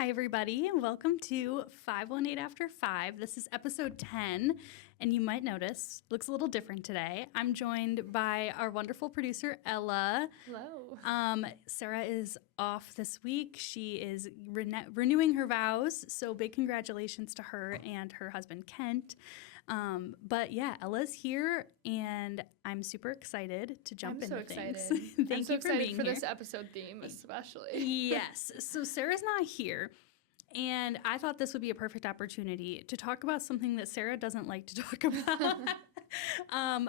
Hi, everybody. Welcome to 518 After 5. This is episode 10, and you might notice looks a little different today. I'm joined by our wonderful producer, Ella. Hello. Sarah is off this week. She is renewing her vows, so big congratulations to her and her husband, Kent. But yeah, Ella's here, and I'm super excited to jump into things. Thank I'm so you for excited being for here. this episode theme, especially. Yes. So Sarah's not here. And I thought this would be a perfect opportunity to talk about something that Sarah doesn't like to talk about. I'm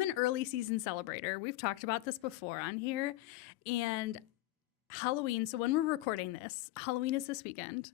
an early season celebrator. We've talked about this before on here. And Halloween, so when we're recording this, Halloween is this weekend.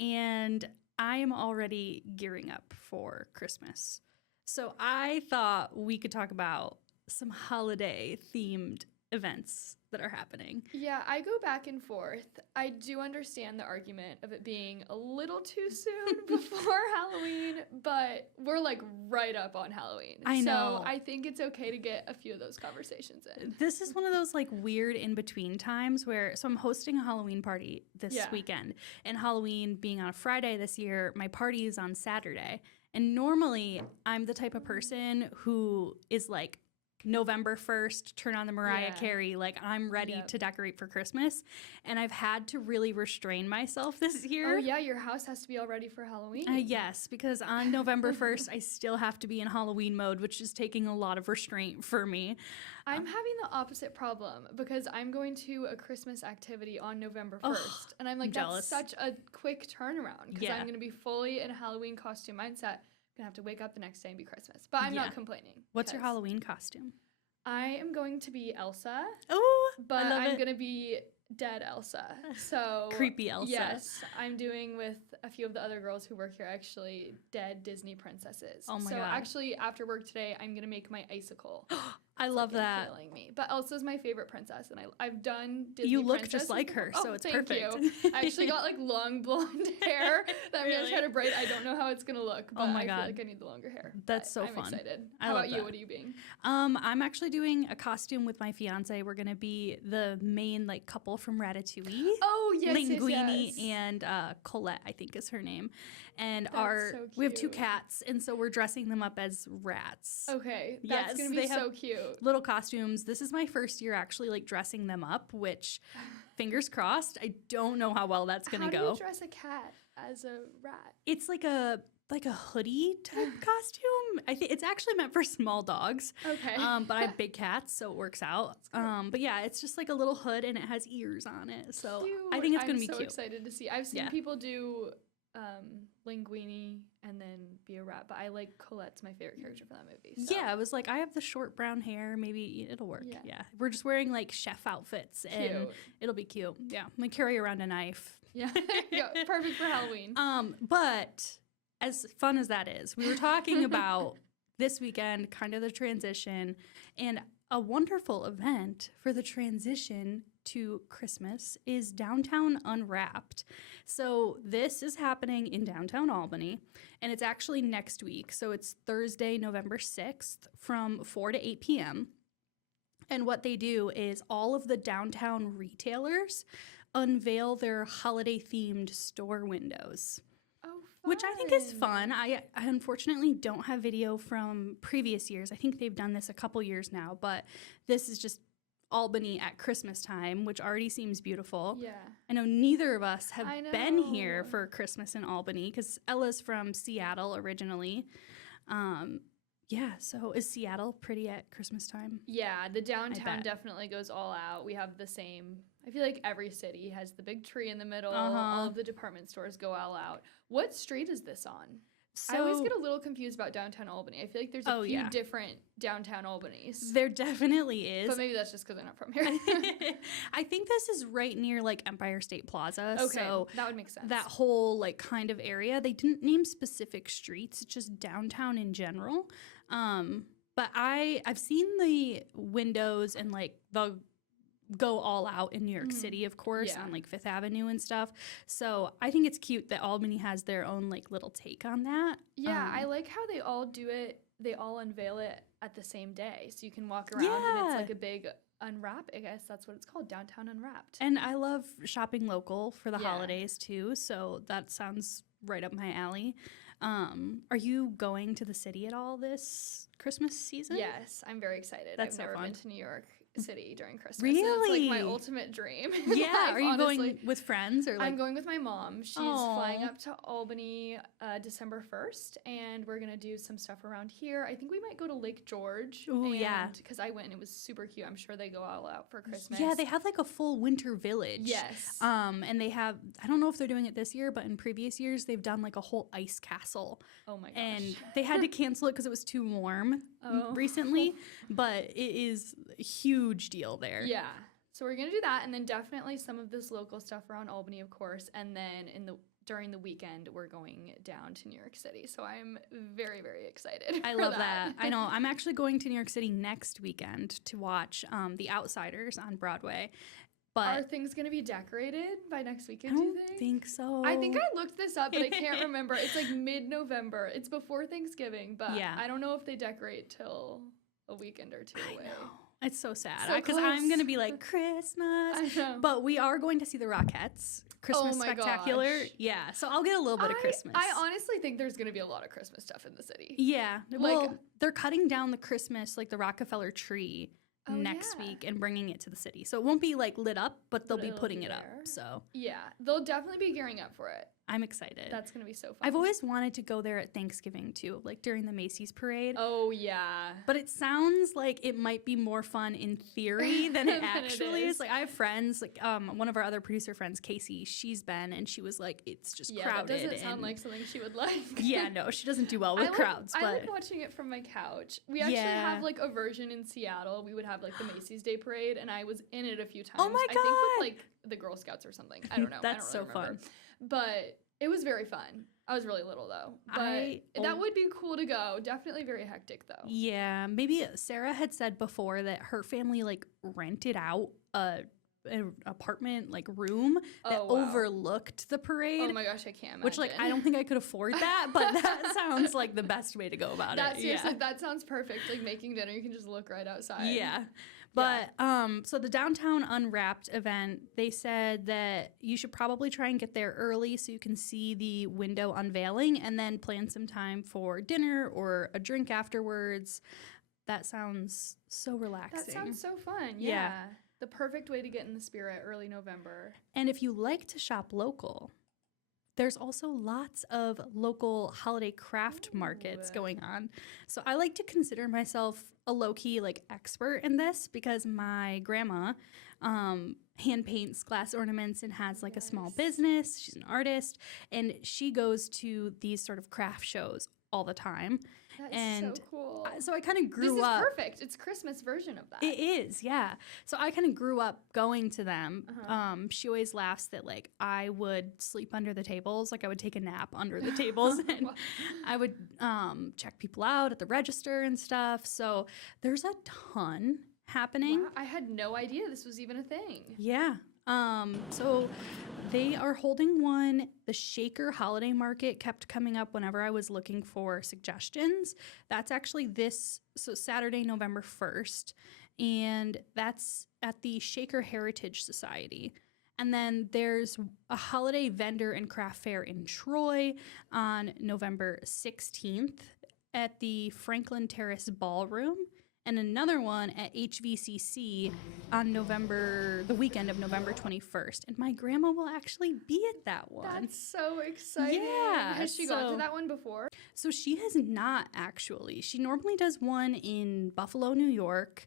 And I am already gearing up for Christmas. So I thought we could talk about some holiday themed events that are happening. Yeah, I go back and forth. I do understand the argument of it being a little too soon before Halloween, but we're like right up on Halloween. I know. So I think it's okay to get a few of those conversations in. This is one of those like weird in-between times where, so I'm hosting a Halloween party this weekend, and Halloween being on a Friday this year, my party is on Saturday. And normally I'm the type of person who is like, November 1st, turn on the Mariah Carey, like I'm ready to decorate for Christmas. And I've had to really restrain myself this year. Oh yeah, your house has to be all ready for Halloween. Yes, because on November 1st, I still have to be in Halloween mode, which is taking a lot of restraint for me. I'm having the opposite problem because I'm going to a Christmas activity on November 1st. And I'm like, jealous. That's such a quick turnaround because I'm going to be fully in a Halloween costume mindset. Gonna have to wake up the next day and be Christmas, but I'm not complaining. What's your Halloween costume? I am going to be Elsa. Oh, but I'm gonna be dead Elsa. So creepy Elsa. Yes, I'm doing with a few of the other girls who work here actually dead Disney princesses. Oh my god! So actually, after work today, I'm gonna make my icicle. I love that. Killing me. But Elsa's my favorite princess, and I've done Disney You look princess just like her, so it's thank perfect. You. I actually got like long blonde hair that I'm gonna try to braid. I don't know how it's gonna look, but I feel like I need the longer hair. That's so I'm fun. Excited. I how love about you? that. What are you being? I'm actually doing a costume with my fiance. We're gonna be the main like couple from Ratatouille. Oh yes, Linguini and Colette, I think is her name, and we have 2 cats, and so we're dressing them up as rats. Okay, that's gonna be so cute. Little costumes. This is my first year actually like dressing them up, which fingers crossed. I don't know how well that's gonna go. How do you dress a cat as a rat? It's like a hoodie type costume. I think it's actually meant for small dogs. Okay. But I have big cats, so it works out. But yeah, it's just like a little hood and it has ears on it. So cute. I think it's gonna be cute. I'm so excited to see. I've seen people do Linguini and then be a rat, but I like Colette's my favorite character from that movie. So. Yeah, I was like, I have the short brown hair. Maybe it'll work. Yeah. We're just wearing like chef outfits and it'll be cute. Yeah. I'm gonna carry around a knife. Yeah. Perfect for Halloween. But as fun as that is, we were talking about this weekend, kind of the transition, and a wonderful event for the transition to Christmas is Downtown Unwrapped. So this is happening in downtown Albany, and it's actually next week. So it's Thursday, November 6th from 4 to 8 p.m. And what they do is all of the downtown retailers unveil their holiday-themed store windows. Which I think is fun. I unfortunately don't have video from previous years. I think they've done this a couple years now, but this is just Albany at Christmas time, which already seems beautiful. Yeah. I know neither of us have been here for Christmas in Albany because Ella's from Seattle originally. Yeah, so is Seattle pretty at Christmas time? Yeah, the downtown definitely goes all out. We have the same, I feel like every city has the big tree in the middle. All of the department stores go all out. What street is this on? So, I always get a little confused about downtown Albany. I feel like there's a few different downtown Albanys. There definitely is. But maybe that's just because I'm not from here. I think this is right near like Empire State Plaza. Okay, so that would make sense. That whole like kind of area. They didn't name specific streets, just downtown in general. But I've seen the windows and like the go all out in New York City, of course, Yeah. on like Fifth Avenue and stuff. So I think it's cute that Albany has their own like little take on that. Yeah, I like how they all do it. They all unveil it at the same day. So you can walk around and Yeah. it's like a big unwrap. I guess that's what it's called, Downtown Unwrapped. And I love shopping local for the Yeah. holidays too. So that sounds right up my alley. Are you going to the city at all this Christmas season? Yes, I'm very excited. That's I've so never fun. been to New York City during Christmas. Really? It's like my ultimate dream. in Yeah. life, Are you honestly. going with friends or like? I'm going with my mom. She's flying Aw. up to Albany December 1st, and we're going to do some stuff around here. I think we might go to Lake George. Ooh, yeah. Because I went and it was super cute. I'm sure they go all out for Christmas. Yeah, they have like a full winter village. Yes. And they have, I don't know if they're doing it this year, but in previous years, they've done like a whole ice castle. Oh my gosh. And they had to cancel it because it was too warm Oh. recently, but it is a huge deal there. Yeah. So we're gonna do that, and then definitely some of this local stuff around Albany, of course, and then during the weekend we're going down to New York City. So I'm very, very excited. I for love that. I know. I'm actually going to New York City next weekend to watch The Outsiders on Broadway. Are But things gonna be decorated by next I weekend? Do you don't think? think so. I think I looked this up, but I can't remember. It's like mid-November. It's before Thanksgiving, but Yeah. I don't know if they decorate till a weekend or two I away. know. It's so sad So because I'm close. going to be like, Christmas. I know. But we are going to see the Rockettes Christmas Oh my Spectacular. gosh. Yeah. So I'll get a little bit of Christmas. I honestly think there's gonna be a lot of Christmas stuff in the city. Yeah. Like- Well, they're cutting down the Christmas, like the Rockefeller tree Oh, next yeah. week and bringing it to the city. So it won't be like lit up, but they'll But be it'll putting be it up. there. So Yeah, they'll definitely be gearing up for it. I'm excited. That's gonna be so fun. I've always wanted to go there at Thanksgiving too, like during the Macy's parade. Oh yeah. But it sounds like it might be more fun in theory than it Than it actually is. is. Like I have friends, like one of our other producer friends, Casey, she's been and she was like, it's just Yeah, crowded. that doesn't sound and- like something she would like. Yeah, no, she doesn't do well with crowds. I But like watching it from my couch. We actually Yeah. have like a version in Seattle. We would have like the Macy's Day Parade, and I was in it a few times. Oh my I think God. with like the Girl Scouts or something. I don't know. That's I don't really so remember. fun. But it was very fun. I was really little though. But that would be cool to go. Definitely very hectic though. yeah, maybe Sarah had said before that her family like rented out an apartment like room that Oh, wow. overlooked the parade. Oh my gosh, I can't imagine. Which like I don't think I could afford that, but that sounds like the best way to go about that it. seriously, Yeah. that sounds perfect. Like making dinner, you can just look right outside. Yeah. But so the Downtown Unwrapped event, they said that you should probably try and get there early so you can see the window unveiling and then plan some time for dinner or a drink afterwards. That sounds so relaxing. That sounds so fun. Yeah. Yeah. The perfect way to get in the spirit early November. And if you like to shop local, there's also lots of local holiday craft markets Ooh. going on. So I like to consider myself a low-key like expert in this because my grandma hand paints glass ornaments and has like a small Nice. business. She's an artist and she goes to these sort of craft shows all the time. That's And so cool. So I kind of This grew is up. perfect. It's Christmas version of that. It is, yeah. So I kind of grew up going to them. Uh-huh. She always laughs that like I would sleep under the tables, like I would take a nap under the tables, and Wow. I would check people out at the register and stuff. So there's a ton happening. Wow, I had no idea this was even a thing. Yeah. So they are holding one. The Shaker Holiday Market kept coming up whenever I was looking for suggestions. That's actually Saturday, November 1st. And that's at the Shaker Heritage Society. And then there's a holiday vendor and craft fair in Troy on November 16th at the Franklin Terrace Ballroom. And another one at HVCC on the weekend of November 21st. And my grandma will actually be at that one. That's so exciting. Yeah, Has she gone so- to that one before? So she has not actually. She normally does one in Buffalo, New York.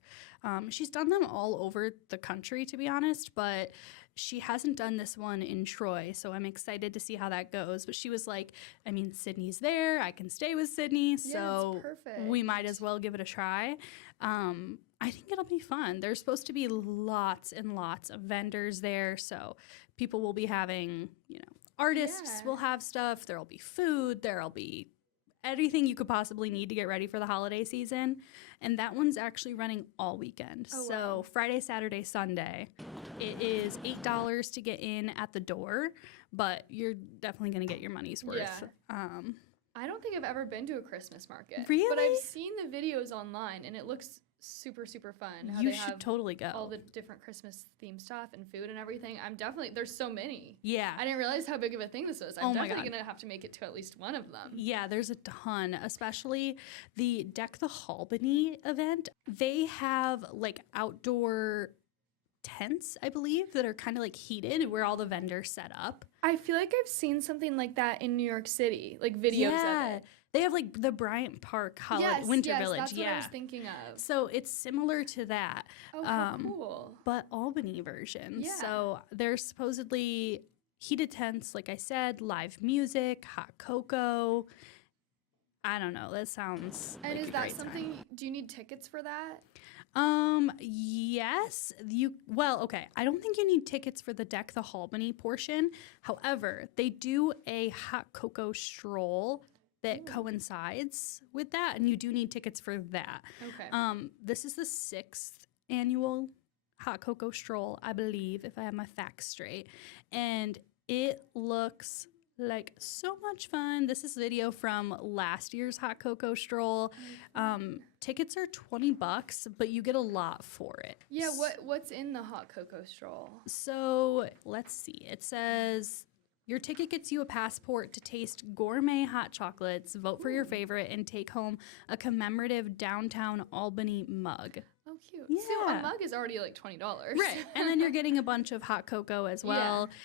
She's done them all over the country, to be honest, but she hasn't done this one in Troy. So I'm excited to see how that goes. But she was like, I mean, Sydney's there. I can stay with Sydney. So perfect. we might as well give it a try. I think it'll be fun. There's supposed to be lots and lots of vendors there. So people will be having, artists Yeah. will have stuff. There'll be food. There'll be everything you could possibly need to get ready for the holiday season. And that one's actually running all weekend. Oh, so wow. Friday, Saturday, Sunday. It is $8 to get in at the door, but you're definitely going to get your money's worth. Yeah. I don't think I've ever been to a Christmas market. Really? But I've seen the videos online, and it looks super, super fun. How You they should have totally go. all the different Christmas themed stuff and food and everything. There's so many. Yeah. I didn't realize how big of a thing this was. I'm Oh my definitely God. going to have to make it to at least one of them. Yeah, there's a ton, especially the Deck the Albany event. They have like outdoor tents, I believe, that are kind of like heated where all the vendors set up. I feel like I've seen something like that in New York City, like videos of it. They have like the Bryant Park Winter Village. That's what I was thinking of. So it's similar to that. Oh, how cool. But Albany version. Yeah. So there's supposedly heated tents, like I said, live music, hot cocoa. I don't know. That sounds And like is a that great something, time. do you need tickets for that? Yes, okay. I don't think you need tickets for the Deck the Albany portion. However, they do a hot cocoa stroll that coincides with that, and you do need tickets for that. Okay. This is the 6th annual hot cocoa stroll, I believe, if I have my facts straight. And it looks like so much fun. This is video from last year's hot cocoa stroll. Tickets are $20, but you get a lot for it. Yeah, what's in the hot cocoa stroll? So let's see. It says your ticket gets you a passport to taste gourmet hot chocolates, vote for your favorite, and take home a commemorative downtown Albany mug. Oh, cute. Yeah. So a mug is already like $20. Right. And then you're getting a bunch of hot cocoa as well. Yeah.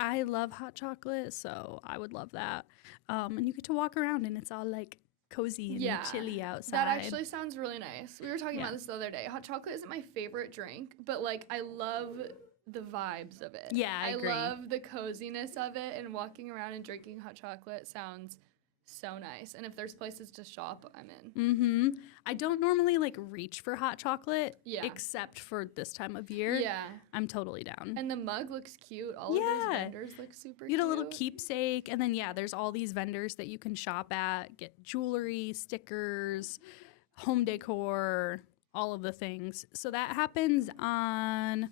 I love hot chocolate, so I would love that. And you get to walk around, and it's all like cozy and chilly outside. That actually sounds really nice. We were talking about this the other day. Hot chocolate isn't my favorite drink, but like I love the vibes of it. Yeah, I agree. Love the coziness of it, and walking around and drinking hot chocolate sounds so nice. And if there's places to shop, I'm in. I don't normally like reach for hot chocolate, except for this time of year. Yeah. I'm totally down. And the mug looks cute. All of those vendors look super cute. You get a little keepsake, and then there's all these vendors that you can shop at, get jewelry, stickers, home decor, all of the things. So that happens on,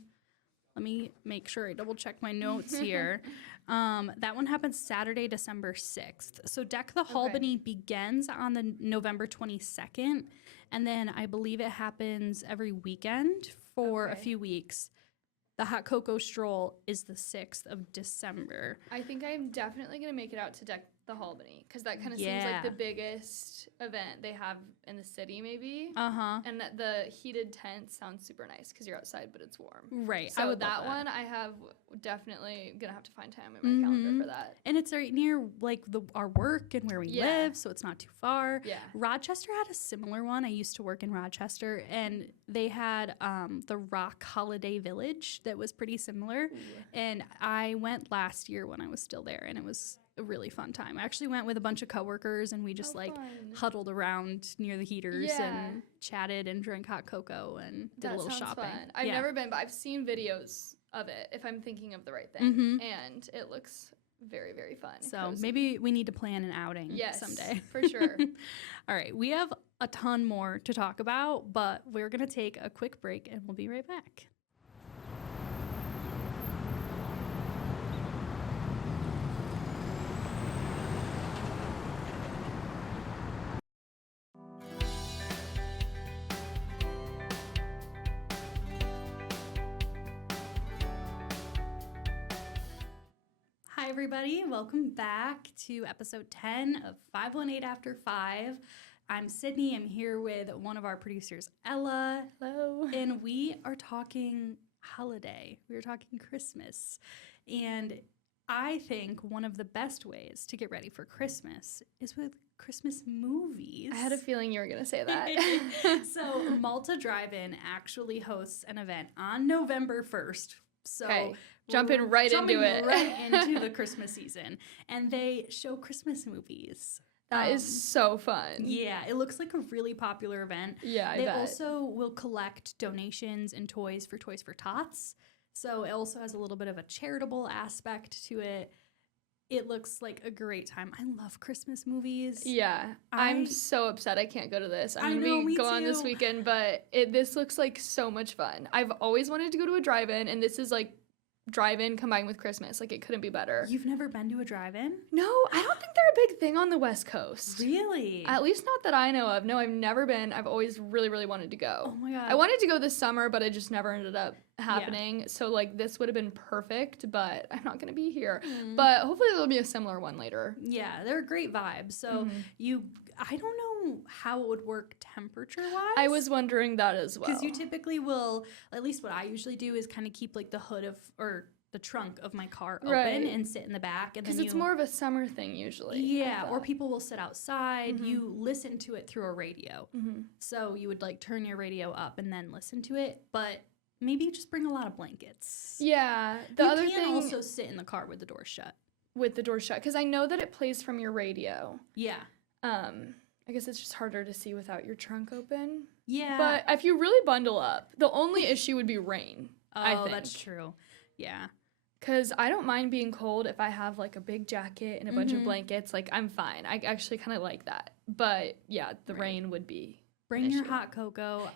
let me make sure I double check my notes here. That one happens Saturday, December 6th. So Deck the Albany begins on the November 22nd, and then I believe it happens every weekend for a few weeks. The hot cocoa stroll is the 6th of December. I think I'm definitely going to make it out to Deck the Albany, because that kind of seems like the biggest event they have in the city, maybe. And that the heated tent sounds super nice because you're outside, but it's warm. Right. So that one I have definitely going to have to find time in my calendar for that. And it's right near like our work and where we live, so it's not too far. Yeah. Rochester had a similar one. I used to work in Rochester, and they had the Rock Holiday Village that was pretty similar. Ooh. And I went last year when I was still there, and it was a really fun time. I actually went with a bunch of coworkers, and we just huddled around near the heaters and chatted and drank hot cocoa and did a little shopping. Fun. I've never been, but I've seen videos of it, if I'm thinking of the right thing. And it looks very, very fun. So maybe we need to plan an outing someday. For sure. All right. We have a ton more to talk about, but we're going to take a quick break, and we'll be right back. Hi, everybody. Welcome back to episode 10 of 518 After 5. I'm Sydney. I'm here with one of our producers, Ella. Hello. And we are talking holiday. We are talking Christmas. And I think one of the best ways to get ready for Christmas is with Christmas movies. I had a feeling you were going to say that. So Malta Drive-In actually hosts an event on November 1st. So jumping right into it. Right into the Christmas season. And they show Christmas movies. That is so fun. Yeah, it looks like a really popular event. Yeah, I bet. They also will collect donations and Toys for Tots. So it also has a little bit of a charitable aspect to it. it looks like a great time. I love Christmas movies. Yeah. I'm so upset I can't go to this. I'm going to be going this weekend, but this looks like so much fun. I've always wanted to go to a drive-in, and this is like drive-in combined with Christmas. Like, it couldn't be better. You've never been to a drive-in? No, I don't think they're a big thing on the West Coast. Really? At least not that I know of. No, I've never been. I've always really, really wanted to go. Oh my God. I wanted to go this summer, but it just never ended up happening. Yeah. So, like, this would have been perfect, but I'm not going to be here. But hopefully there'll be a similar one later. Yeah, they're great vibes. So I don't know how it would work temperature-wise. I was wondering that as well. Because you typically will, at least what I usually do is kind of keep, like, the hood of, or the trunk of my car open and sit in the back. Because it's more of a summer thing usually. Yeah, or people will sit outside. You listen to it through a radio. So you would, like, turn your radio up and then listen to it. But maybe you just bring a lot of blankets. Yeah. You can also sit in the car with the door shut. With the door shut. Because I know that it plays from your radio. Yeah. I guess it's just harder to see without your trunk open. Yeah. But if you really bundle up, the only issue would be rain. I think. That's true. Yeah. Because I don't mind being cold if I have, like, a big jacket and a bunch of blankets. Like, I'm fine. I actually kind of like that. But, yeah, the rain would be Bring your hot cocoa.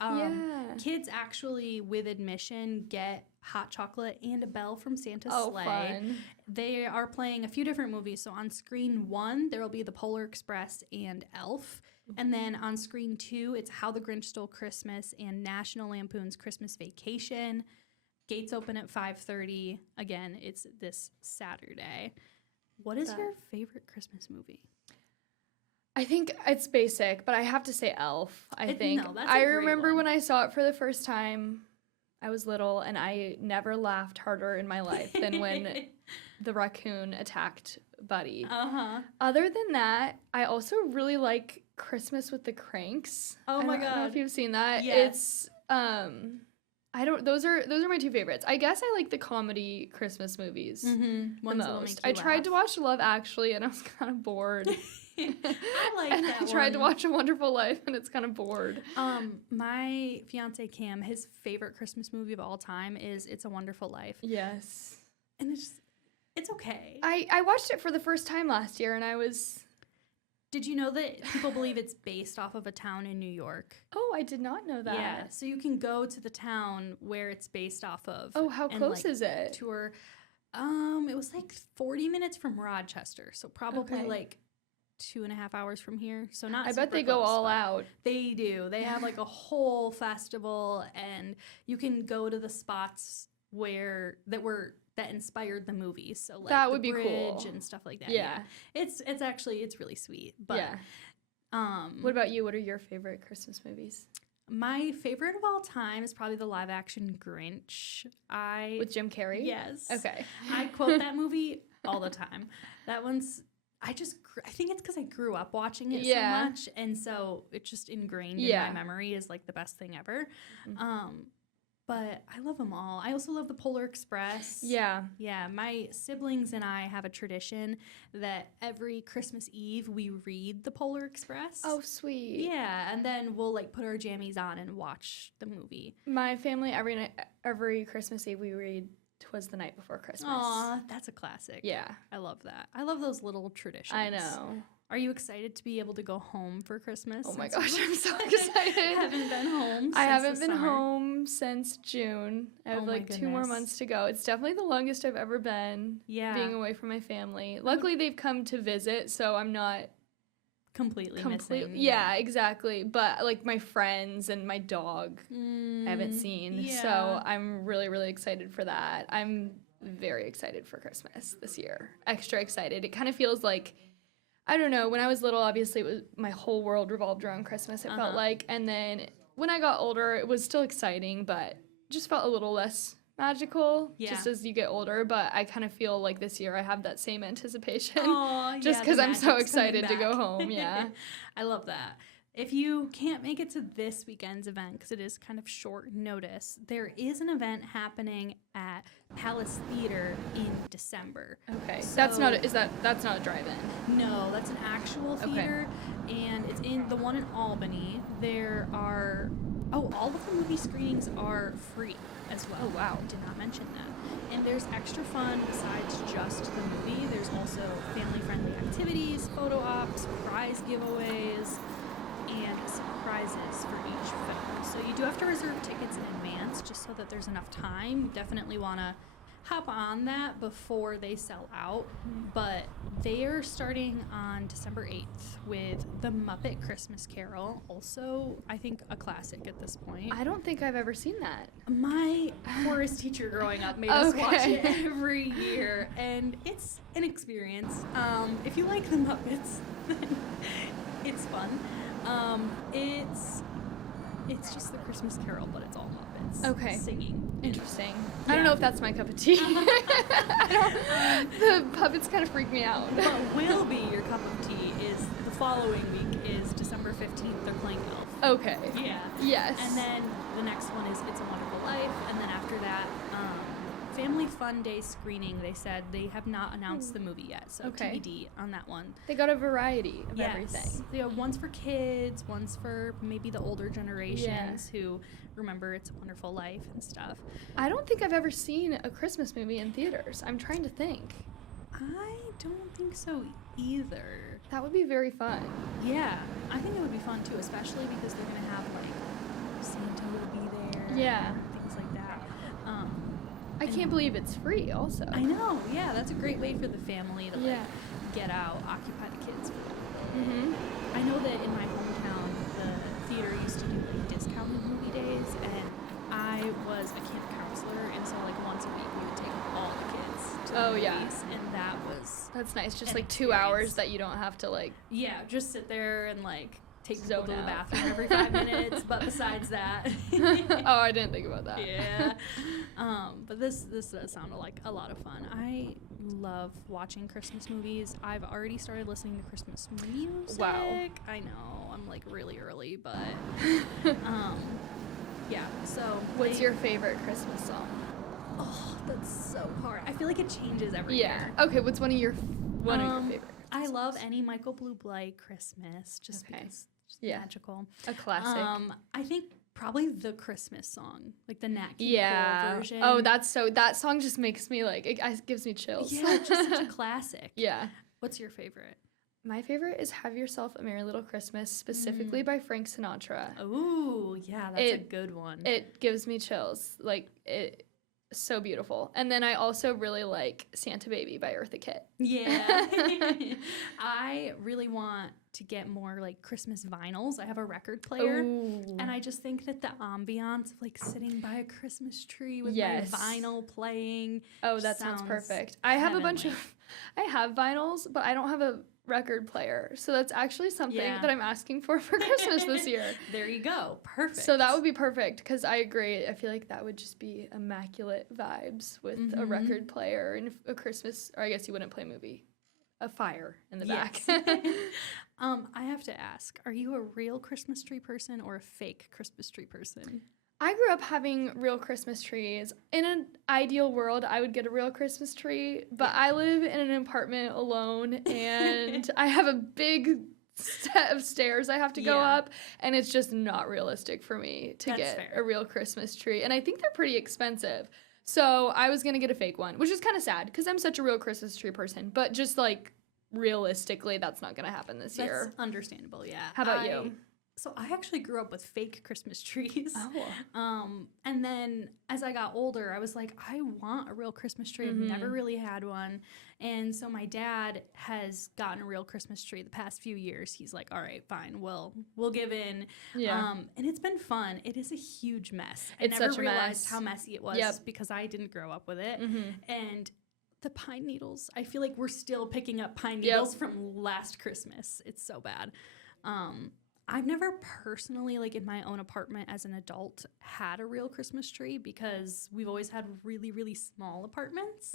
Kids actually, with admission, get hot chocolate and a bell from Santa's sleigh. Fun. They are playing a few different movies. So on screen 1, there will be The Polar Express and Elf. And then on screen 2, it's How the Grinch Stole Christmas and National Lampoon's Christmas Vacation. Gates open at 5:30. Again, it's this Saturday. What is your favorite Christmas movie? I think it's basic, but I have to say Elf. I remember when I saw it for the first time, I was little, and I never laughed harder in my life than when the raccoon attacked Buddy. Other than that, I also really like Christmas with the Cranks. Oh my God. I don't know if you've seen that. Yes. It's those are my two favorites. I guess I like the comedy Christmas movies the most. I tried to watch Love Actually, and I was kind of bored. I like and that I tried to watch A Wonderful Life, and it's kind of bored. My fiance Cam, his favorite Christmas movie of all time is It's a Wonderful Life. Yes. And it's okay. I watched it for the first time last year, and I was... Did you know that people believe it's based off of a town in New York? Oh, I did not know that. Yeah, so you can go to the town where it's based off of. Oh, how close is it? Tour. It was like 40 minutes from Rochester, so probably like 2.5 hours from here. So not. I bet they go all out. They do. They have like a whole festival, and you can go to the spots that inspired the movie. So like that would the be bridge cool and stuff like that. Yeah. It's really sweet. But what about you? What are your favorite Christmas movies? My favorite of all time is probably the live action Grinch. With Jim Carrey? Yes. Okay. I quote that movie all the time. That one's I think it's because I grew up watching it so much, and so it's just ingrained in my memory as like the best thing ever. But I love them all. I also love the Polar Express. Yeah. Yeah. My siblings and I have a tradition that every Christmas Eve we read the Polar Express. Oh, sweet. Yeah. And then we'll like put our jammies on and watch the movie. My family, every Christmas Eve we read 'Twas the Night Before Christmas. Aw, that's a classic. Yeah. I love that. I love those little traditions. I know. Are you excited to be able to go home for Christmas? Oh my gosh, I'm so excited. Haven't been home. I haven't been home since June. I have like 2 more months to go. It's definitely the longest I've ever been. Yeah. Being away from my family. Luckily, they've come to visit, so I'm not completely missing. Yeah, exactly. But like my friends and my dog, I haven't seen. Yeah. So I'm really, really excited for that. I'm very excited for Christmas this year. Extra excited. It kind of feels like, I don't know, when I was little, obviously, it was my whole world revolved around Christmas, it felt like. And then when I got older, it was still exciting, but just felt a little less magical just as you get older. But I kind of feel like this year I have that same anticipation just because I'm so excited to go home. Yeah. I love that. If you can't make it to this weekend's event, because it is kind of short notice, there is an event happening at Palace Theater in December. Okay, so that's not a drive-in. No, that's an actual theater, and it's in the one in Albany. There are Oh, all of the movie screenings are free as well. Oh, wow. Did not mention that. And there's extra fun besides just the movie. There's also family-friendly activities, photo ops, prize giveaways, and surprises for each film. So you do have to reserve tickets in advance just so that there's enough time. You definitely want to hop on that before they sell out. But they are starting on December 8th with The Muppet Christmas Carol. Also, I think a classic at this point. I don't think I've ever seen that. My chorus teacher growing up made us watch it every year, and it's an experience. If you like the Muppets, then it's fun. It's just the Christmas Carol, but it's all Muppets singing. Interesting. Yeah. I don't know if that's my cup of tea. The puppets kind of freak me out. What will be your cup of tea is the following week is December 15th. They're playing Elf. Okay. Yeah. Yes. And then the next one is It's a Wonderful Life. And then after that, Family Fun Day screening, they said they have not announced the movie yet. So TBD on that one. They got a variety of everything. Yeah, one's for kids, one's for maybe the older generations who remember It's a Wonderful Life and stuff. I don't think I've ever seen a Christmas movie in theaters. I'm trying to think. I don't think so either. That would be very fun. Yeah, I think it would be fun too, especially because they're going to have like Santa will be there. Yeah. And things like that. I can't believe it's free also. I know, yeah, that's a great way for the family to like get out, occupy the kids. I know that in my hometown, the theater used to do like discounted movie days, and I was a camp counselor, and so like once a week we would take all the kids to the movies, and that was that's nice. Just like 2 hours that you don't have to like just sit there and like take people to the bathroom every 5 minutes. But besides that, I didn't think about that. Yeah. But this does sound like a lot of fun. I love watching Christmas movies. I've already started listening to Christmas music. Wow. I know, I'm like really early, but yeah. So what's your favorite Christmas song? Oh, that's so hard. I feel like it changes every year. Okay, what's one of your favorite Christmas I love songs? any Michael Bublé Christmas just because it's magical. A classic. I think probably the Christmas song, like the Nat King Cole version. Oh, that song just makes me like it gives me chills. Yeah, it's just such a classic. Yeah. What's your favorite? My favorite is Have Yourself a Merry Little Christmas, specifically by Frank Sinatra. Ooh, yeah, that's a good one. It gives me chills. Like it so beautiful. And then I also really like Santa Baby by Eartha Kitt. Yeah. I really want to get more like Christmas vinyls. I have a record player. Ooh. And I just think that the ambiance of like sitting by a Christmas tree with my vinyl playing. Oh, that sounds perfect. I have I have vinyls, but I don't have a record player. So that's actually something that I'm asking for Christmas this year. There you go. Perfect. So that would be perfect because I agree. I feel like that would just be immaculate vibes with a record player and a Christmas, or I guess you wouldn't play a movie. A fire in the back. I have to ask, are you a real Christmas tree person or a fake Christmas tree person? I grew up having real Christmas trees. In an ideal world, I would get a real Christmas tree, but I live in an apartment alone, and I have a big set of stairs I have to go up, and it's just not realistic for me to get a real Christmas tree. And I think they're pretty expensive. So I was going to get a fake one, which is kind of sad because I'm such a real Christmas tree person, but just like realistically, that's not going to happen this year. That's understandable, yeah. How about you? So I actually grew up with fake Christmas trees. Oh. And then as I got older, I was like, I want a real Christmas tree. I've never really had one. And so my dad has gotten a real Christmas tree the past few years. He's like, all right, fine, we'll give in. Yeah. And it's been fun. It is a huge mess. It's I never such a realized mess. how messy it was because I didn't grow up with it. And the pine needles, I feel like we're still picking up pine needles from last Christmas. It's so bad. I've never personally, like in my own apartment as an adult, had a real Christmas tree because we've always had really, really small apartments.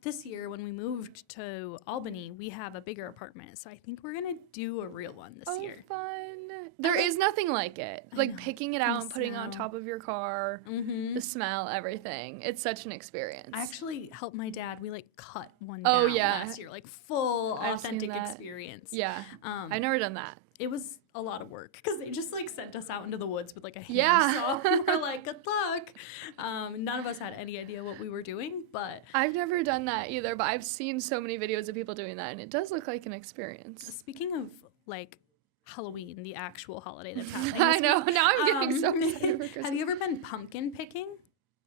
This year, when we moved to Albany, we have a bigger apartment. So I think we're going to do a real one this year. Oh, fun. There is nothing like it. Like picking it out and putting it on top of your car, the smell, everything. It's such an experience. I actually helped my dad. We like cut one down last year, like full authentic experience. Yeah. I've never done that. it was a lot of work because they just like sent us out into the woods with like a Yeah. handsaw. We're like, good luck. None of us had any idea what we were doing, but I've never done that either, but I've seen so many videos of people doing that, and it does look like an experience. speaking of like Halloween, the actual holiday that's happening. I know. Now I'm getting so excited for Christmas. Have you ever been pumpkin picking?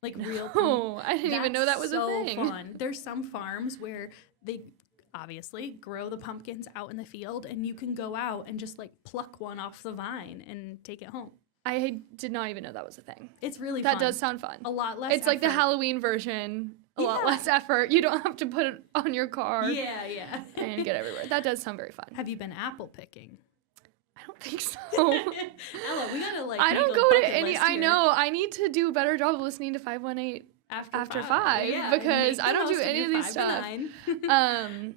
Like real pumpkin? No, I didn't even know that was so a thing. Fun. There's some farms where they obviously grow the pumpkins out in the field, and you can go out and just like pluck one off the vine and take it home. I did not even know that was a thing. It's really that fun. does sound fun. A lot less. It's like the Halloween version. A lot Yeah. less effort. You don't have to put it on your car. Yeah. And get everywhere. That does sound very fun. Have you been apple picking? I don't think so. Ella, we gotta like. I make don't a go to bucket any. list I here. know. I need to do a better job of listening to 518 after 5 Yeah, because make I the don't do most of any your of these 5 to stuff. 9.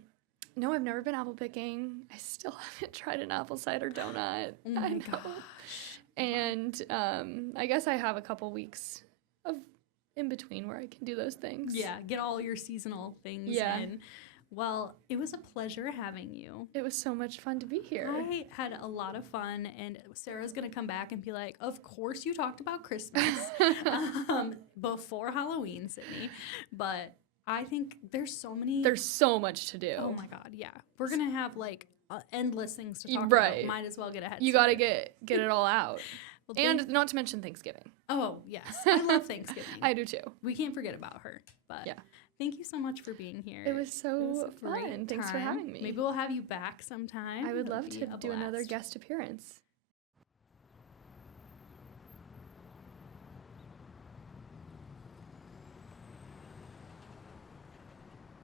No, I've never been apple picking. I still haven't tried an apple cider donut. Oh my I know. gosh. And I guess I have a couple weeks of in between where I can do those things. Yeah, get all your seasonal things Yeah. in. Well, it was a pleasure having you. It was so much fun to be here. I had a lot of fun, and Sarah's gonna come back and be like, "Of course you talked about Christmas before Halloween, Sydney." But I think there's so many. There's so much to do. Oh my god, yeah. We're gonna have like endless things to talk Right. about. Might as well get ahead. You got to get it all out. Well, And not to mention Thanksgiving. oh yes, I love Thanksgiving. I do too. We can't forget about her. But Yeah. thank you so much for being here. It was so a great fun. Thanks for time. having me. Maybe we'll have you back sometime. I would It'll love be to a do another blast. guest appearance.